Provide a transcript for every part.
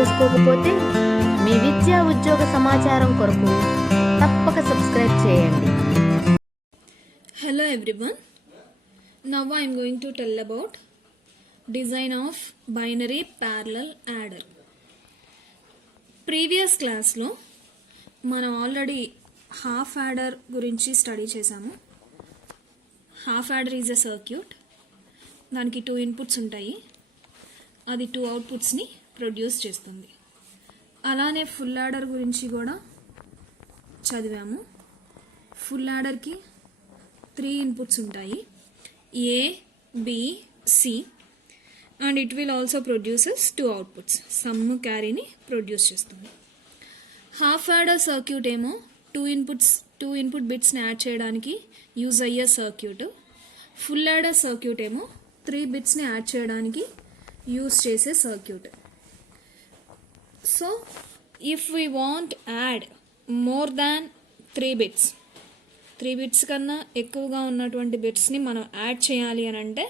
చేసుకోకపోతే మీ విద్యా ఉద్యోగ సమాచారం కొరకు తప్పక సబ్స్క్రైబ్ చేయండి. Hello everyone. Now I am going to tell about design of binary parallel adder. Previous class లో మనం ఆల్రెడీ హాఫ్ యాడర్ గురించి స్టడీ చేసాము. Half adder is a circuit. దానికి 2 ఇన్పుట్స్ ఉంటాయి. అది 2 అవుట్పుట్స్ని ప్రొడ్యూస్ చేస్తుంది. అలానే ఫుల్ యాడర్ గురించి కూడా చదివాము. ఫుల్ యాడర్కి 3 ఇన్పుట్స్ ఉంటాయి, A, B, C, and it will also produces 2 outputs. Sum క్యారీని ప్రొడ్యూస్ చేస్తుంది. హాఫ్ యాడర్ సర్క్యూట్ ఏమో 2 ఇన్పుట్ బిట్స్ని యాడ్ చేయడానికి యూజ్ అయ్యే సర్క్యూట్. ఫుల్ యాడర్ సర్క్యూట్ ఏమో 3 బిట్స్ని యాడ్ చేయడానికి యూజ్ చేసే circuit. So if we want add more than 3 bits కన్నా ఎక్కువగా ఉన్నటువంటి బిట్స్ని మనం యాడ్ చేయాలి అని అంటే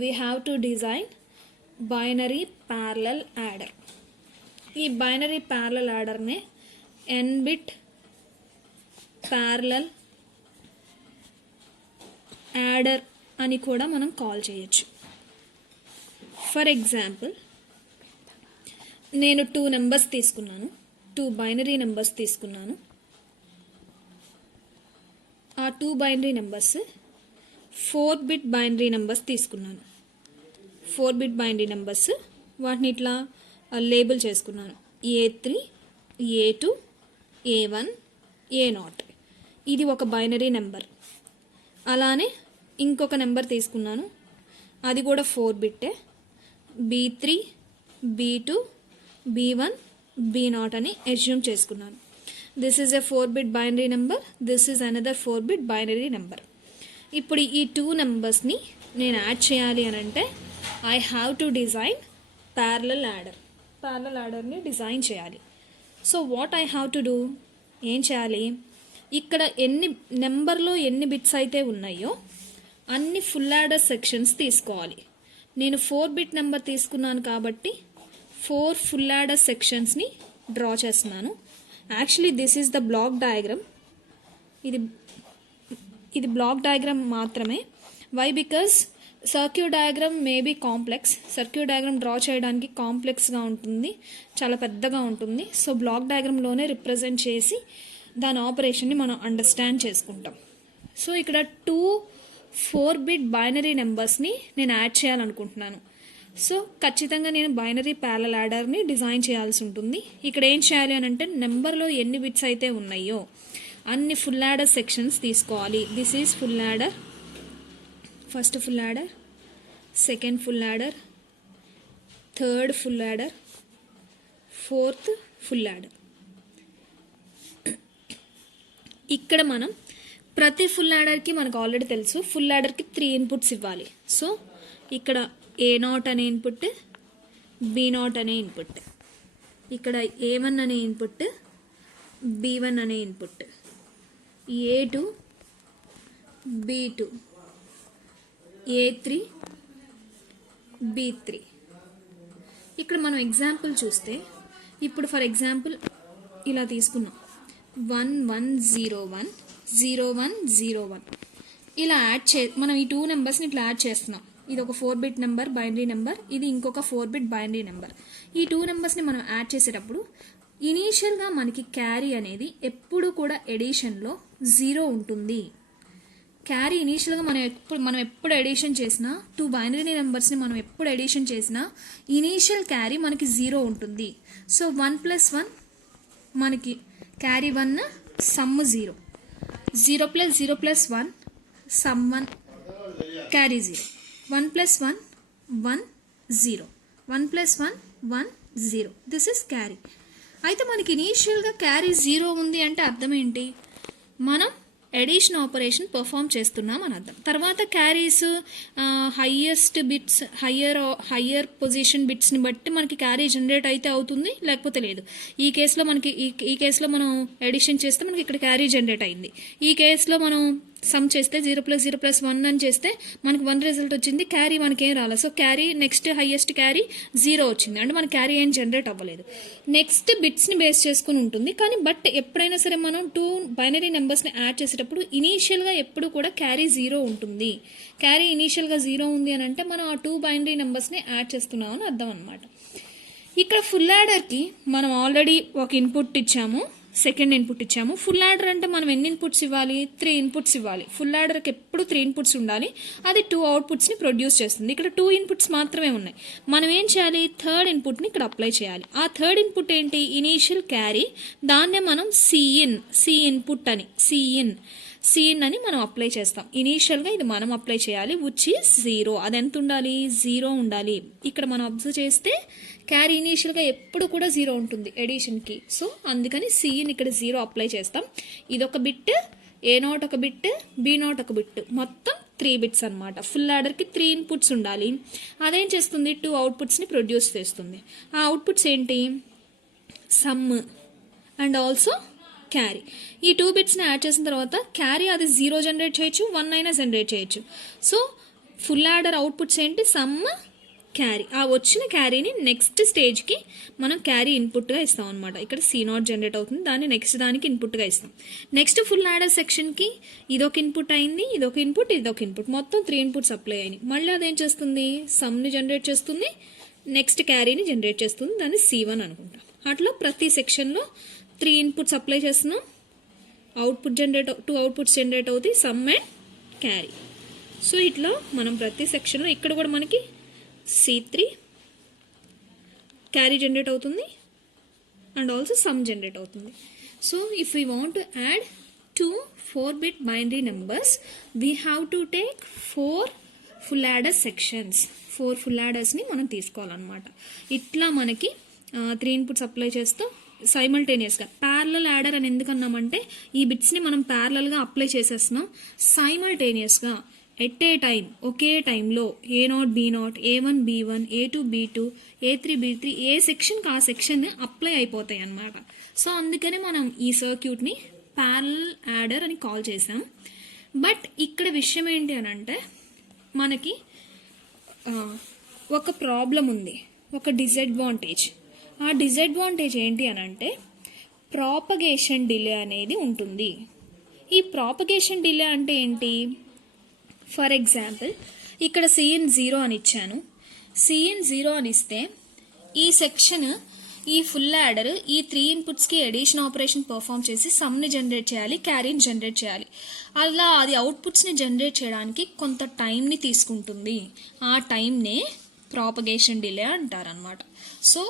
we have to design binary parallel adder. ఈ బైనరీ ప్యారలల్ యాడర్నే n బిట్ ప్యారలల్ యాడర్ అని కూడా మనం కాల్ చేయొచ్చు. ఫర్ ఎగ్జాంపుల్, నేను 2 నెంబర్స్ తీసుకున్నాను, 2 బైనరీ నెంబర్స్ తీసుకున్నాను. ఆ 2 binary numbers 4 bit binary numbers తీసుకున్నాను. 4 బిట్ బైనరీ నెంబర్స్ వాటిని ఇట్లా లేబుల్ చేసుకున్నాను. A3, A2, A1, A0. ఇది ఒక బైనరీ నెంబర్. అలానే ఇంకొక నెంబర్ తీసుకున్నాను, అది కూడా 4 బిట్టే. B3, B2, B1, B0 అని అస్యూమ్ చేసుకున్నాను. This is a 4 bit binary number, this is another 4 bit binary number. ఇప్పుడు ఈ 2 నెంబర్స్ని నేను యాడ్ చేయాలి అని అంటే I have to design parallel adder. Parallel యాడర్ని డిజైన్ చేయాలి. So what I have to do, ఏం చేయాలి, ఇక్కడ నెంబర్లో ఎన్ని బిట్స్ అయితే ఉన్నాయో అన్ని ఫుల్ యాడర్ సెక్షన్స్ తీసుకోవాలి. నేను 4 బిట్ నెంబర్ తీసుకున్నాను కాబట్టి 4 ఫుల్ యాడర్ సెక్షన్స్ని డ్రా చేస్తున్నాను. Actually this is the block diagram. ఇది బ్లాక్ డయాగ్రామ్ మాత్రమే. Why? Because circuit diagram may be complex. Circuit diagram draw చేయడానికి కాంప్లెక్స్గా ఉంటుంది, చాలా పెద్దగా ఉంటుంది. సో బ్లాక్ డయాగ్రామ్లోనే రిప్రజెంట్ చేసి దాని ఆపరేషన్ని మనం అండర్స్టాండ్ చేసుకుంటాం. సో ఇక్కడ 2 4 బిట్ బైనరీ నెంబర్స్ని నేను యాడ్ చేయాలనుకుంటున్నాను. సో ఖచ్చితంగా నేను బైనరీ ప్యారలల్ యాడర్ని డిజైన్ చేయాల్సి ఉంటుంది. ఇక్కడ ఏం చేయాలి అని అంటే నెంబర్లో ఎన్ని బిట్స్ అయితే ఉన్నాయో అన్ని ఫుల్ యాడర్ సెక్షన్స్ తీసుకోవాలి. This is full adder, first full adder, second full adder, third full adder, fourth full adder. ఇక్కడ మనం ప్రతి ఫుల్ యాడర్కి మనకు ఆల్రెడీ తెలుసు, ఫుల్ యాడర్కి 3 ఇన్పుట్స్ ఇవ్వాలి. సో ఇక్కడ A0 అనే ఇన్పుట్, B0 అనే ఇన్పుట్, ఇక్కడ A1 అనే ఇన్పుట్, B1 అనే input, A2, B2, A3, B3. ఇక్కడ మనం ఎగ్జాంపుల్ చూస్తే, ఇప్పుడు ఫర్ ఎగ్జాంపుల్ ఇలా తీసుకున్నాం, 1 1 0 1 0 1 0 1. ఇలా మనం ఈ 2 నెంబర్స్ని ఇట్లా యాడ్ చేస్తున్నాం. ఇది ఒక 4 బిట్ నెంబర్ బైనరీ నెంబర్, ఇది ఇంకొక 4 బిట్ బైనరీ నెంబర్. ఈ 2 నెంబర్స్ని మనం యాడ్ చేసేటప్పుడు ఇనీషియల్గా మనకి క్యారీ అనేది ఎప్పుడు కూడా ఎడిషన్లో 0 ఉంటుంది. క్యారీ ఇనీషియల్గా మనం ఎప్పుడు ఎడిషన్ చేసినా 2 బైనరీ నెంబర్స్ని మనం ఎప్పుడు ఎడిషన్ చేసినా ఇనీషియల్ క్యారీ మనకి 0 ఉంటుంది. సో 1 + 1 మనకి carry 1, some 0. 0 + 0 + 1 some 1, carry 0. 1 + 1 1 0, 1 + 1 1 0. This is carry. అయితే మనకి ఇనీషియల్గా క్యారీ 0 ఉంది అంటే అర్థం ఏంటి, మనం ఎడిషన్ ఆపరేషన్ పర్ఫామ్ చేస్తున్నాం అని అర్థం. తర్వాత carries highest bits, higher position బిట్స్ని బట్టి మనకి క్యారీ జనరేట్ అయితే అవుతుంది, లేకపోతే లేదు. ఈ కేసులో మనం ఎడిషన్ చేస్తే మనకి ఇక్కడ క్యారీ జనరేట్ అయింది. ఈ కేసులో మనం సమ్ చేస్తే 0 + 0 + 1 అని చేస్తే మనకి 1 రిజల్ట్ వచ్చింది, క్యారీ మనకి ఏం రాలేదు. So carry next highest carry 0 వచ్చింది, అంటే మన క్యారీ ఏం జనరేట్ అవ్వలేదు. నెక్స్ట్ బిట్స్ని బేస్ చేసుకుని ఉంటుంది, కానీ బట్ ఎప్పుడైనా సరే మనం 2 బైనరీ నెంబర్స్ని యాడ్ చేసేటప్పుడు ఇనీషియల్గా ఎప్పుడు కూడా క్యారీ 0 ఉంటుంది. క్యారీ ఇనీషియల్గా 0 ఉంది అని అంటే మనం ఆ 2 బైనరీ నెంబర్స్ని యాడ్ చేస్తున్నామని అర్థం అనమాట. ఇక్కడ ఫుల్ యాడర్కి మనం ఆల్రెడీ ఒక ఇన్పుట్ ఇచ్చాము, సెకండ్ ఇన్పుట్ ఇచ్చాము. ఫుల్ యాడర్ అంటే మనం ఎన్ని ఇన్పుట్స్ ఇవ్వాలి? 3 ఇన్పుట్స్ ఇవ్వాలి. ఫుల్ యాడర్కి ఎప్పుడు 3 ఇన్పుట్స్ ఉండాలి, అది 2 అవుట్పుట్స్ని ప్రొడ్యూస్ చేస్తుంది. ఇక్కడ 2 ఇన్పుట్స్ మాత్రమే ఉన్నాయి. మనం ఏం చేయాలి? థర్డ్ ఇన్పుట్ని ఇక్కడ అప్లై చేయాలి. ఆ థర్డ్ ఇన్పుట్ ఏంటి? Initial carry. దాన్నే మనం సి ఇన్పుట్ అని సిఇన్ అని మనం అప్లై చేస్తాం. ఇనీషియల్గా ఇది మనం అప్లై చేయాలి, విచ్ ఈస్ 0. అది ఎంత ఉండాలి? 0 ఉండాలి. ఇక్కడ మనం అబ్జర్వ్ చేస్తే క్యారీ ఇనీషియల్గా ఎప్పుడు కూడా 0 ఉంటుంది ఎడిషన్కి. సో అందుకని సిఇన్ ఇక్కడ 0 అప్లై చేస్తాం. ఇదొక బిట్, A0 ఒక బిట్, B0 ఒక బిట్, మొత్తం 3 బిట్స్ అనమాట. ఫుల్ యాడర్కి 3 ఇన్పుట్స్ ఉండాలి. అదేం చేస్తుంది? 2 అవుట్పుట్స్ని ప్రొడ్యూస్ చేస్తుంది. ఆ అవుట్పుట్స్ ఏంటి? Some and also carry. ఈ 2 బిట్స్ని యాడ్ చేసిన తర్వాత క్యారీ అది 0 జనరేట్ చేయొచ్చు, 1 అయినా జనరేట్ చేయొచ్చు. సో ఫుల్ యాడర్ అవుట్పుట్స్ ఏంటి? Some, carry. ఆ వచ్చిన క్యారీని నెక్స్ట్ స్టేజ్కి మనం క్యారీ ఇన్పుట్గా ఇస్తాం అనమాట. ఇక్కడ C0 జనరేట్ అవుతుంది, దాన్ని నెక్స్ట్ దానికి ఇన్పుట్గా ఇస్తాం. నెక్స్ట్ ఫుల్ యాడర్ సెక్షన్కి ఇదొక ఇన్పుట్ అయింది, ఇదొక ఇన్పుట్, ఇదొక ఇన్పుట్, మొత్తం 3 ఇన్పుట్స్ అప్లై అయినాయి. మళ్ళీ అదేం చేస్తుంది? సమ్ని జనరేట్ చేస్తుంది, నెక్స్ట్ క్యారీని జనరేట్ చేస్తుంది, దాన్ని C1 అనుకుంటాం. అట్లా ప్రతి సెక్షన్లో 3 ఇన్పుట్స్ అప్లై చేస్తున్నాం, అవుట్పుట్ 2 అవుట్పుట్స్ జనరేట్ అవుతాయి, సమ్ అండ్ క్యారీ. సో ఇట్లా మనం ప్రతి సెక్షన్లో ఇక్కడ కూడా మనకి C3 క్యారీ జనరేట్ అవుతుంది అండ్ ఆల్సో సమ్ జనరేట్ అవుతుంది. So if we want to add 2 4-bit binary numbers, we have to take 4 full adder sections. 4 full యాడర్స్ని మనం తీసుకోవాలన్నమాట. ఇట్లా మనకి 3 ఇన్పుట్స్ అప్లై చేస్తూ సైమల్టేనియస్గా ప్యారలల్ యాడర్ అని ఎందుకన్నామంటే ఈ బిట్స్ని మనం ప్యారలల్గా అప్లై చేసేస్తున్నాం. సైమల్టేనియస్గా ఎట్ ఏ టైం, ఒకే టైంలో A0 B0, A1 B1, A2 B2, A3 B3, ఏ సెక్షన్కి ఆ సెక్షన్ అప్లై అయిపోతాయి అన్నమాట. సో అందుకనే మనం ఈ సర్క్యూట్ని ప్యారలల్ యాడర్ అని కాల్ చేసాం. బట్ ఇక్కడ విషయం ఏంటి అని అంటే మనకి ఒక ప్రాబ్లం ఉంది, ఒక డిసడ్వాంటేజ్. ఆ డిసడ్వాంటేజ్ ఏంటి అని అంటే ప్రాపగేషన్ డిలే అనేది ఉంటుంది. ఈ ప్రాపగేషన్ డిలే అంటే ఏంటి? ఫర్ ఎగ్జాంపుల్ ఇక్కడ సిఇన్ 0 అని ఇచ్చాను. సిఇన్ 0 అని ఇస్తే ఈ సెక్షన్, ఈ ఫుల్ యాడర్ ఈ 3 ఇన్పుట్స్కి ఎడిషన్ ఆపరేషన్ పర్ఫామ్ చేసి సమ్ని జనరేట్ చేయాలి, క్యారీని జనరేట్ చేయాలి. అలా అది అవుట్పుట్స్ని జనరేట్ చేయడానికి కొంత టైంని తీసుకుంటుంది. ఆ టైంనే ప్రాపగేషన్ డిలే అంటారనమాట. So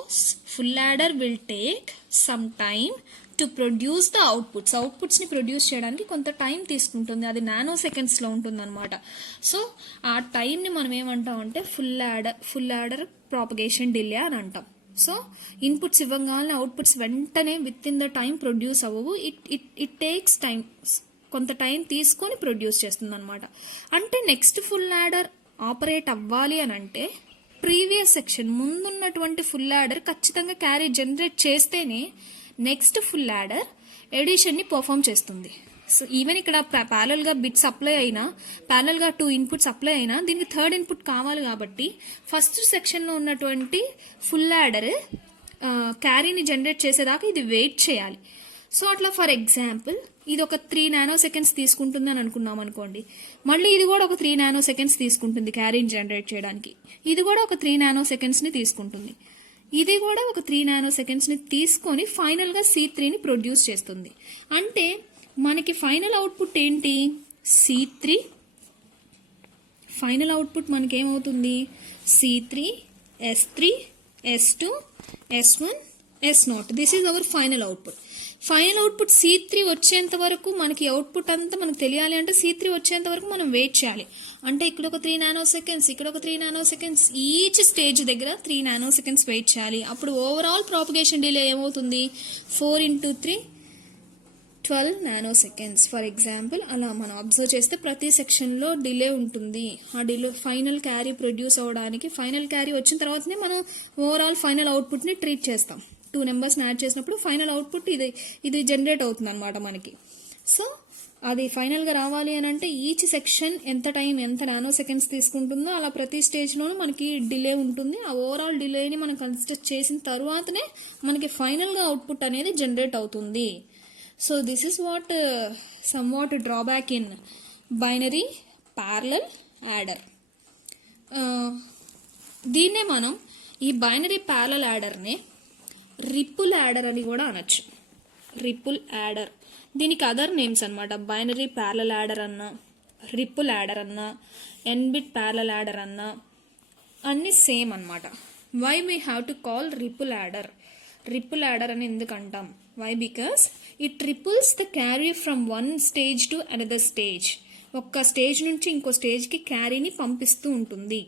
full adder will take some time to produce the outputs. అవుట్పుట్స్ని ప్రొడ్యూస్ చేయడానికి కొంత టైం తీసుకుంటుంది, అది నానో సెకండ్స్లో ఉంటుంది అనమాట. సో ఆ టైంని మనం ఏమంటామంటే ఫుల్ యాడర్ ప్రాపగేషన్ డిలే అని అంటాం. సో ఇన్పుట్స్ ఇవ్వగానే అవుట్పుట్స్ వెంటనే with in the time produce అవ్వవు. ఇట్ టేక్స్ టైం, కొంత టైం తీసుకొని ప్రొడ్యూస్ చేస్తుంది అనమాట. అంటే నెక్స్ట్ ఫుల్ యాడర్ ఆపరేట్ అవ్వాలి అని అంటే ప్రీవియస్ సెక్షన్ ముందున్నటువంటి ఫుల్ యాడర్ ఖచ్చితంగా క్యారీ జనరేట్ చేస్తేనే నెక్స్ట్ ఫుల్ యాడర్ ఎడిషన్ని పర్ఫామ్ చేస్తుంది. సో ఈవెన్ ఇక్కడ ప్యారలల్గా బిట్స్ అప్లై అయినా, ప్యారలల్గా 2 ఇన్పుట్స్ అప్లై అయినా దీనికి థర్డ్ ఇన్పుట్ కావాలి కాబట్టి ఫస్ట్ సెక్షన్లో ఉన్నటువంటి ఫుల్ యాడర్ క్యారీని జనరేట్ చేసేదాకా ఇది వెయిట్ చేయాలి. సో అట్లా ఫర్ ఎగ్జాంపుల్ ఇది ఒక 3 నానో సెకండ్స్ తీసుకుంటుంది అని అనుకున్నాం అనుకోండి. మళ్ళీ ఇది కూడా ఒక 3 నానో సెకండ్స్ తీసుకుంటుంది క్యారీని జనరేట్ చేయడానికి. ఇది కూడా ఒక 3 నానో సెకండ్స్ని తీసుకుంటుంది. ఇది కూడా ఒక 3 నానో సెకండ్స్ని తీసుకొని ఫైనల్గా C3ని ప్రొడ్యూస్ చేస్తుంది. అంటే మనకి ఫైనల్ అవుట్పుట్ ఏంటి? C3. ఫైనల్ అవుట్పుట్ మనకి ఏమవుతుంది? C3, S3, S2, S1, S0. This is our final output. Final output C3 వచ్చేంత వరకు మనకి అవుట్పుట్ అంతా మనకు తెలియాలి అంటే C3 వచ్చేంత వరకు మనం వెయిట్ చేయాలి. అంటే ఇక్కడ ఒక 3 నానో సెకండ్స్, ఇక్కడ ఒక 3 నానో సెకండ్స్, ఈచ్ స్టేజ్ దగ్గర 3 నానో సెకండ్స్ వెయిట్ చేయాలి. అప్పుడు ఓవరాల్ ప్రాపగేషన్ డిలే ఏమవుతుంది? 4 × 3 12 నానో సెకండ్స్ ఫర్ ఎగ్జాంపుల్. అలా మనం అబ్జర్వ్ చేస్తే ప్రతి సెక్షన్లో డిలే ఉంటుంది. ఆ డిలే ఫైనల్ క్యారీ ప్రొడ్యూస్ అవ్వడానికి, ఫైనల్ క్యారీ వచ్చిన తర్వాతనే మనం ఓవరాల్ ఫైనల్ అవుట్పుట్ని ట్రీట్ చేస్తాం. 2 నెంబర్స్ని యాడ్ చేసినప్పుడు ఫైనల్ అవుట్పుట్ ఇది జనరేట్ అవుతుంది అనమాట మనకి. సో అది ఫైనల్గా రావాలి అని అంటే ఈచ్ సెక్షన్ ఎంత టైం ఎంత నానో సెకండ్స్ తీసుకుంటుందో అలా ప్రతి స్టేజ్లోనూ మనకి డిలే ఉంటుంది. ఆ ఓవరాల్ డిలేని మనం కన్సిడర్ చేసిన తర్వాతనే మనకి ఫైనల్గా అవుట్పుట్ అనేది జనరేట్ అవుతుంది. So this is what somewhat drawback in binary parallel adder. దీన్నే మనం ఈ బైనరీ ప్యారలల్ యాడర్నే రిపుల్ యాడర్ అని కూడా అనొచ్చు. రిపుల్ యాడర్, దీనికి అదర్ నేమ్స్ అనమాట. బైనరీ ప్యారలల్ యాడర్ అన్నా, రిపుల్ యాడర్ అన్నా, ఎన్ బిట్ ప్యారలల్ యాడర్ అన్నా అన్నీ సేమ్ అనమాట. Why we have to call ripple adder? Ripple adder అని ఎందుకు అంటాం? Why? Because it ripples the carry from one stage to another stage. ఒక్క stage నుంచి ఇంకో స్టేజ్కి క్యారీని పంపిస్తూ ఉంటుంది.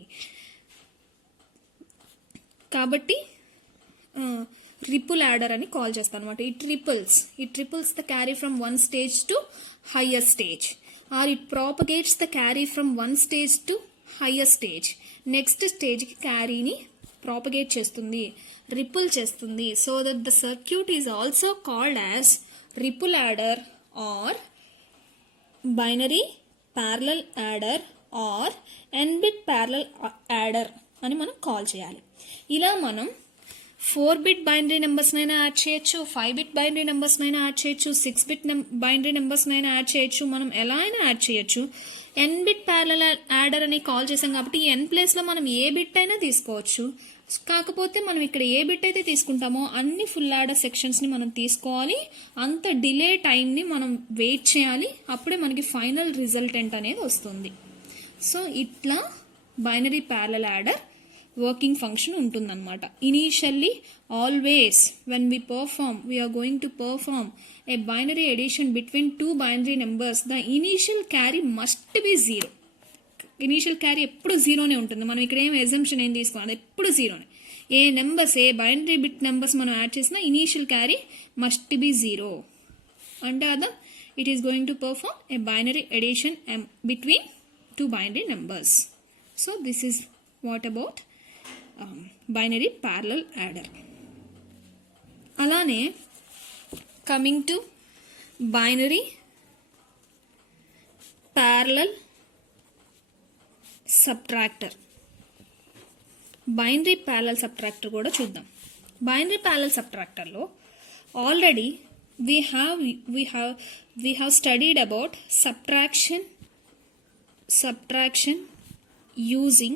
కాబట్టి రిపుల్ యాడర్ అని కాల్ చేస్తాం అనమాట. It ripples the carry from one stage to higher stage, or it propagates the carry from one stage to higher stage. Next స్టేజ్కి క్యారీని ప్రాపగేట్ చేస్తుంది, రిపుల్ చేస్తుంది. So that the circuit is also called as ripple adder or binary parallel adder or N bit parallel adder అని మనం call చేయాలి. ఇలా మనం 4 bit binary నెంబర్స్నైనా add చేయొచ్చు, 5 బిట్ బైనరీ నెంబర్స్నైనా యాడ్ చేయొచ్చు, 6 బిట్ బైనరీ నెంబర్స్నైనా యాడ్ చేయొచ్చు. మనం ఎలా అయినా యాడ్ చేయొచ్చు. ఎన్ బిట్ ప్యారలల్ యాడర్ అని కాల్ చేసాం కాబట్టి ఎన్ ప్లేస్లో మనం ఏ బిట్ అయినా తీసుకోవచ్చు. కాకపోతే మనం ఇక్కడ ఏ బిట్ అయితే తీసుకుంటామో అన్ని ఫుల్ యాడర్ సెక్షన్స్ని మనం తీసుకోవాలి. అంత డిలే టైంని మనం వెయిట్ చేయాలి. అప్పుడే మనకి ఫైనల్ రిజల్టెంట్ అనేది వస్తుంది. సో ఇట్లా binary parallel adder working function ఉంటుందన్నమాట. Initially always when we are going to perform a binary addition between two binary numbers, the initial carry must be 0. Initial carry ఎప్పుడు జీరోనే ఉంటుంది. మనం ఇక్కడ ఏం ఎజంప్షన్ ఏం తీసుకోవాలి, ఎప్పుడు జీరోనే. ఏ నెంబర్స్, ఏ బైనరీ బిట్ నెంబర్స్ మనం యాడ్ చేసినా ఇనీషియల్ క్యారీ మస్ట్ బి 0. అంటే అర్థం, it is going to perform a binary addition between two binary numbers. So this is what about binary parallel adder. అలానే coming to binary parallel subtractor. Binary parallel subtractor కూడా చూద్దాం. Binary parallel సబ్ట్రాక్టర్లో already we have studied about subtraction using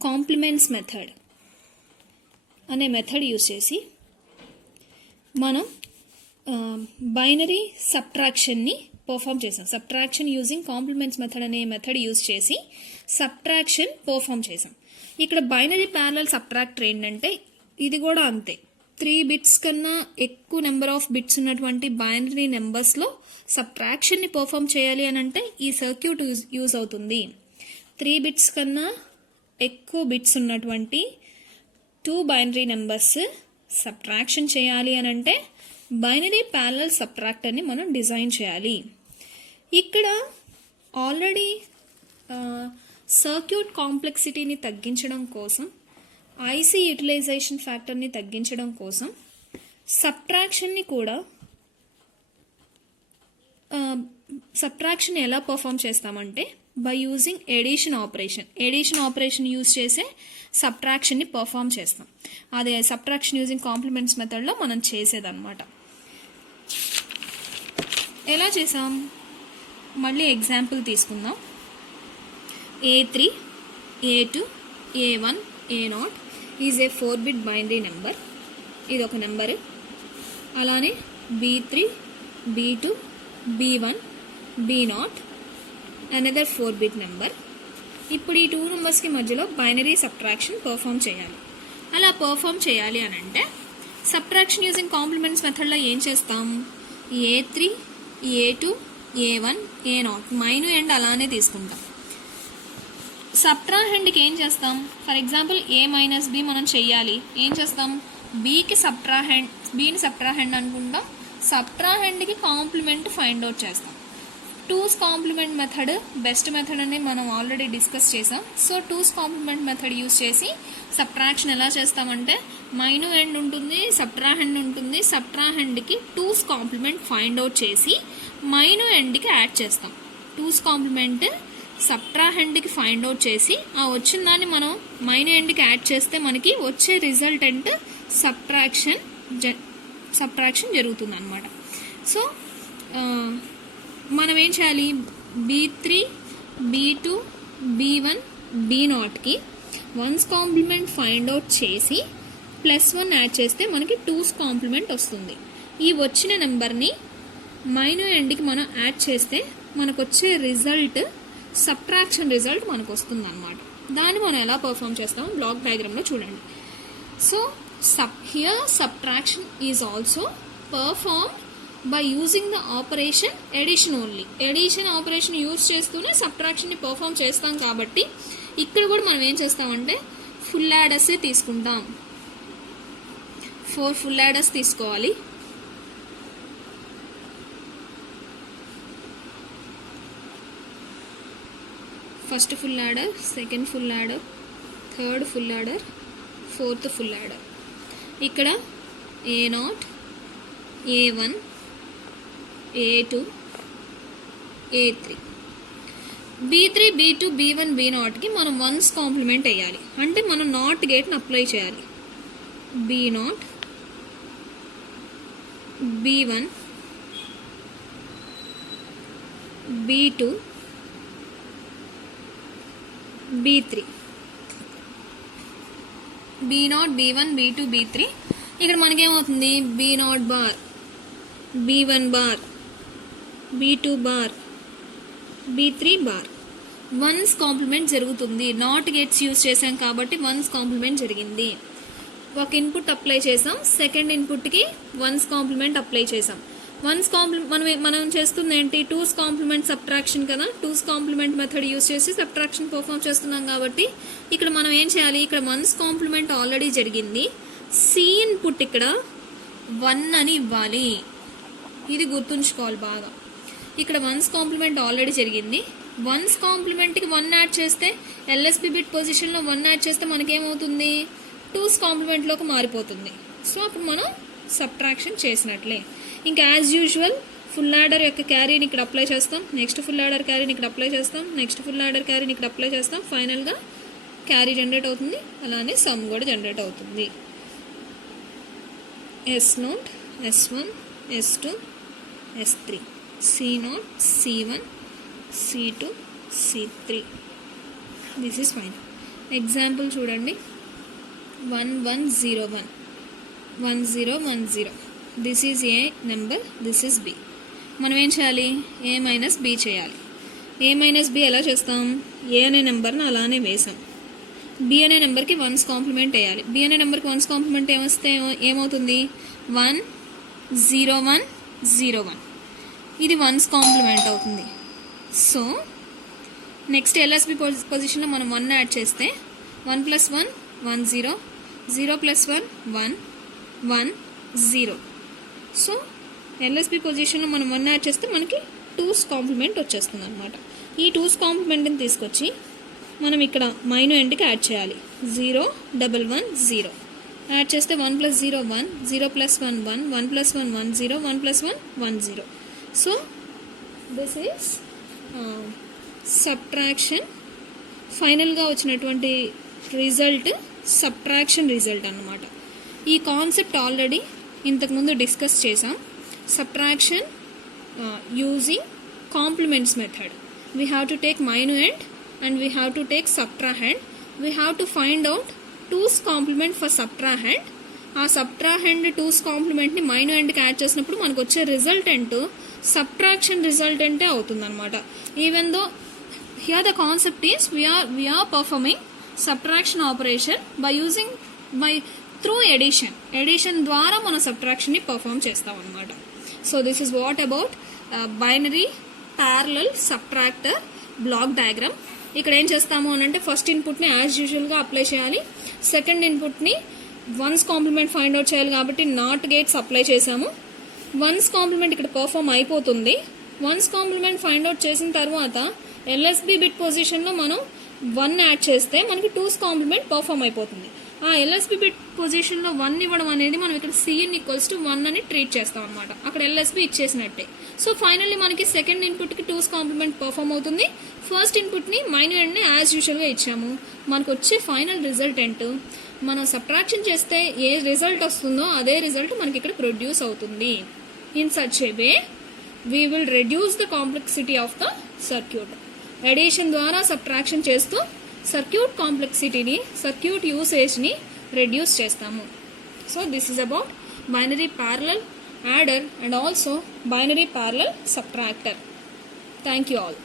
complements method అనే method use చేసి మనం binary సబ్ట్రాక్షన్ని perform చేసాం. Subtraction using complements method అనే మెథడ్ యూజ్ చేసి సబ్ట్రాక్షన్ పర్ఫామ్ చేసాం. ఇక్కడ బైనరీ ప్యారలల్ సబ్ట్రాక్టర్ ఏంటంటే ఇది కూడా అంతే. 3 బిట్స్ కన్నా ఎక్కువ నెంబర్ ఆఫ్ బిట్స్ ఉన్నటువంటి బైనరీ నెంబర్స్లో సబ్ట్రాక్షన్ని పర్ఫామ్ చేయాలి అని అంటే ఈ సర్క్యూట్ యూజ్ అవుతుంది. 3 బిట్స్ కన్నా ఎక్కువ బిట్స్ ఉన్నటువంటి 2 బైనరీ నెంబర్స్ సబ్ట్రాక్షన్ చేయాలి అని అంటే బైనరీ ప్యారలల్ సబ్ట్రాక్టర్ని మనం డిజైన్ చేయాలి. ఇక్కడ ఆల్రెడీ సర్క్యూట్ కాంప్లెక్సిటీని తగ్గించడం కోసం, ఐసీ యూటిలైజేషన్ ఫ్యాక్టర్ని తగ్గించడం కోసం సబ్ట్రాక్షన్ని కూడా సబ్ట్రాక్షన్ ఎలా పర్ఫామ్ చేస్తామంటే by using edition operation use చేసే సబ్ట్రాక్షన్ని పర్ఫామ్ చేస్తాం. అదే సబ్ట్రాక్షన్ యూజింగ్ కాంప్లిమెంట్స్ మెథడ్లో మనం చేసేదన్నమాట. ఎలా చేసాం? మళ్ళీ ఎగ్జాంపుల్ తీసుకుందాం. A3, A2, A1, A0 is a 4 bit binary number. ఇది ఒక నెంబరు. అలానే B3, B2, B1, B0 another 4 bit number. ఇప్పుడు ఈ 2 నెంబర్స్కి మధ్యలో బైనరీ సబ్ట్రాక్షన్ పర్ఫామ్ చేయాలి. అలా పర్ఫామ్ చేయాలి అని అంటే సబ్ట్రాక్షన్ యూజింగ్ కాంప్లిమెంట్స్ మెథడ్లో ఏం చేస్తాం? A3, A2, A1, A0 mine end అలానే తీసుకుంటాం. సబ్ట్రాహెండ్కి ఏం చేస్తాం? For example A minus B మనం చెయ్యాలి. ఏం చేస్తాం? బీని సబ్ట్రాహెండ్ అనుకుంటాం. సబ్ట్రాహెండ్కి కాంప్లిమెంట్ ఫైండ్ అవుట్ చేస్తాం. Two's complement method best method అని మనం ఆల్రెడీ డిస్కస్ చేసాం. So two's complement method use చేసి సబ్ట్రాక్షన్ ఎలా చేస్తామంటే మైను ఎండ్ ఉంటుంది, సబ్ట్రాహెండ్ ఉంటుంది. సబ్ట్రాహెండ్కి టూస్ కాంప్లిమెంట్ ఫైండ్ అవుట్ చేసి మైను ఎండ్కి యాడ్ చేస్తాం. టూస్ కాంప్లిమెంట్ సబ్ట్రాహెండ్కి ఫైండ్ అవుట్ చేసి ఆ వచ్చిన దాన్ని మనం మైను ఎండ్కి యాడ్ చేస్తే మనకి వచ్చే రిజల్టెంట్ సబ్ట్రాక్షన్ జరుగుతుంది అనమాట. సో మనం ఏం చేయాలి, B3 B2 B1 B0కి వన్స్ కాంప్లిమెంట్ ఫైండ్ అవుట్ చేసి +1 యాడ్ చేస్తే మనకి టూస్ కాంప్లిమెంట్ వస్తుంది. ఈ వచ్చిన నెంబర్ని మైను ఎండ్కి మనం యాడ్ చేస్తే మనకు వచ్చే రిజల్ట్ సబ్ట్రాక్షన్ రిజల్ట్ మనకు వస్తుంది అనమాట. దాన్ని మనం ఎలా పర్ఫామ్ చేస్తామో బ్లాక్ డయాగ్రామ్లో చూడండి. So here subtraction is also performed by using the operation addition only. addition operation use చేస్తూనే సబ్ట్రాక్షన్ని పర్ఫామ్ చేస్తాం కాబట్టి ఇక్కడ కూడా మనం ఏం చేస్తామంటే ఫుల్ యాడర్సే తీసుకుంటాం. 4 ఫుల్ యాడర్స్ తీసుకోవాలి. First full adder, second full adder, third full adder, fourth full adder. ఇక్కడ A0, A1, A2, A3, B3 B2 B1 B0కి మనం వన్స్ కాంప్లిమెంట్ వేయాలి. అంటే మనం నాట్ గేట్ని అప్లై చేయాలి. B0 B1 B2 B3 B0 B1 B2 B3. ఇక్కడ మనకేమవుతుంది B0 bar, B1 bar, B2 bar, B3 bar. One's complement జరుగుతుంది. Not gates use చేసాం కాబట్టి వన్స్ కాంప్లిమెంట్ జరిగింది. ఒక ఇన్పుట్ అప్లై చేసాం, సెకండ్ ఇన్పుట్కి వన్స్ కాంప్లిమెంట్ అప్లై చేసాం. వన్స్ కాంప్లిమెంట్ మనం చేస్తుంది ఏంటి, టూస్ కాంప్లిమెంట్ సబ్ట్రాక్షన్ కదా. టూస్ కాంప్లిమెంట్ మెథడ్ యూజ్ చేసి సబ్ట్రాక్షన్ పర్ఫామ్ చేస్తున్నాం కాబట్టి ఇక్కడ మనం ఏం చేయాలి, ఇక్కడ వన్స్ కాంప్లిమెంట్ ఆల్రెడీ జరిగింది. సి ఇన్పుట్ ఇక్కడ 1 అని ఇవ్వాలి. ఇది గుర్తుంచుకోవాలి బాగా. ఇక్కడ వన్స్ కాంప్లిమెంట్ ఆల్రెడీ జరిగింది. వన్స్ కాంప్లిమెంట్కి 1 యాడ్ చేస్తే ఎల్ఎస్బి బిట్ పొజిషన్లో 1 యాడ్ చేస్తే మనకేమవుతుంది, టూస్ కాంప్లిమెంట్లోకి మారిపోతుంది. సో అప్పుడు మనం సబ్ట్రాక్షన్ చేసినట్లే. ఇంకా యాజ్ యూజువల్ ఫుల్ యాడర్ యొక్క క్యారీని ఇక్కడ అప్లై చేస్తాం, నెక్స్ట్ ఫుల్ యాడర్ క్యారీని ఇక్కడ అప్లై చేస్తాం, నెక్స్ట్ ఫుల్ యాడర్ క్యారీని ఇక్కడ అప్లై చేస్తాం. ఫైనల్గా క్యారీ జనరేట్ అవుతుంది, అలానే సమ్ కూడా జనరేట్ అవుతుంది. S0 S1 S2 S3 C0 C1 C2 C3. This is fine. Example చూడండి. 1101 1010. This is A number, this is B. మనం ఏం చేయాలి, A మైనస్ బి చేయాలి. A మైనస్ బి ఎలా చేస్తాం, ఏ అనే నెంబర్ని అలానే వేసాం. బి అనే నెంబర్కి వన్స్ కాంప్లిమెంట్ వేయాలి. బి అనే నెంబర్కి వన్స్ కాంప్లిమెంట్ ఏమొస్తే ఏమవుతుంది, 1 0 1 0 1. ఇది వన్స్ కాంప్లిమెంట్ అవుతుంది. సో నెక్స్ట్ ఎల్ఎస్బి పొజిషన్లో మనం 1 యాడ్ చేస్తే 1 + 1 1 0 0 + 1 1 1 0. సో ఎల్ఎస్బి పొజిషన్లో మనం 1 యాడ్ చేస్తే మనకి టూస్ కాంప్లిమెంట్ వచ్చేస్తుంది అనమాట. ఈ టూస్ కాంప్లిమెంట్ని తీసుకొచ్చి మనం ఇక్కడ మైను ఎండ్కి యాడ్ చేయాలి. 0 1 1 0 యాడ్ చేస్తే 1 + 0 1 0 + 1 1 1 + 1 1 0 1 + 1 1 0. So this is subtraction. ఫైనల్గా వచ్చినటువంటి రిజల్ట్ సబ్ట్రాక్షన్ రిజల్ట్ అన్నమాట. ఈ కాన్సెప్ట్ ఆల్రెడీ ఇంతకుముందు డిస్కస్ చేసాం. Subtraction using complements method. We have to take mine end and we have to take subtrahend. We have to find out 2's complement for subtrahend. ఆ subtrahend 2's కాంప్లిమెంట్ని మైను ఎండ్కి యాడ్ చేసినప్పుడు మనకు వచ్చే రిజల్టెంట్ సబ్ట్రాక్షన్ రిజల్టెంటే అవుతుంది అనమాట. Even though here the concept is we are performing subtraction operation by through addition ద్వారా మనం సబ్ట్రాక్షన్ని పర్ఫామ్ చేస్తాం అనమాట. So this is what about binary parallel subtractor block diagram. ఇక్కడ ఏం చేస్తాము అని అంటే ఫస్ట్ ఇన్పుట్ని యాజ్ యూజువల్గా అప్లై చేయాలి. సెకండ్ ఇన్పుట్ని వన్స్ కాంప్లిమెంట్ ఫైండ్ అవుట్ చేయాలి కాబట్టి నాట్ గేట్స్ అప్లై చేసాము. వన్స్ కాంప్లిమెంట్ ఇక్కడ పర్ఫామ్ అయిపోతుంది. వన్స్ కాంప్లిమెంట్ ఫైండ్ అవుట్ చేసిన తర్వాత ఎల్ఎస్బి బిట్ పొజిషన్లో మనం 1 యాడ్ చేస్తే మనకి 2's కాంప్లిమెంట్ పర్ఫామ్ అయిపోతుంది. ఆ ఎల్ఎస్బి బిట్ పొజిషన్లో 1 ఇవ్వడం అనేది మనం ఇక్కడ సిఎన్ ఈక్వల్స్ టు 1 అని ట్రీట్ చేస్తాం అనమాట. అక్కడ ఎల్ఎస్బి ఇచ్చేసినట్టే. సో ఫైనల్లీ మనకి సెకండ్ ఇన్పుట్కి 2's కాంప్లిమెంట్ పర్ఫామ్ అవుతుంది. ఫస్ట్ ఇన్పుట్ని మైన్యూఎండ్ని యాజ్ యూజువల్గా ఇచ్చాము. మనకు వచ్చే ఫైనల్ రిజల్టెంట్ మనం సబ్ట్రాక్షన్ చేస్తే ఏ రిజల్ట్ వస్తుందో అదే రిజల్ట్ మనకి ఇక్కడ ప్రొడ్యూస్ అవుతుంది. In such a way we will reduce the complexity of the circuit. Addition ద్వారా సబ్ట్రాక్షన్ చేస్తూ సర్క్యూట్ కాంప్లెక్సిటీని, సర్క్యూట్ యూసేజ్ని రెడ్యూస్ చేస్తాము. So this is about binary parallel adder and also binary parallel subtractor. Thank you all.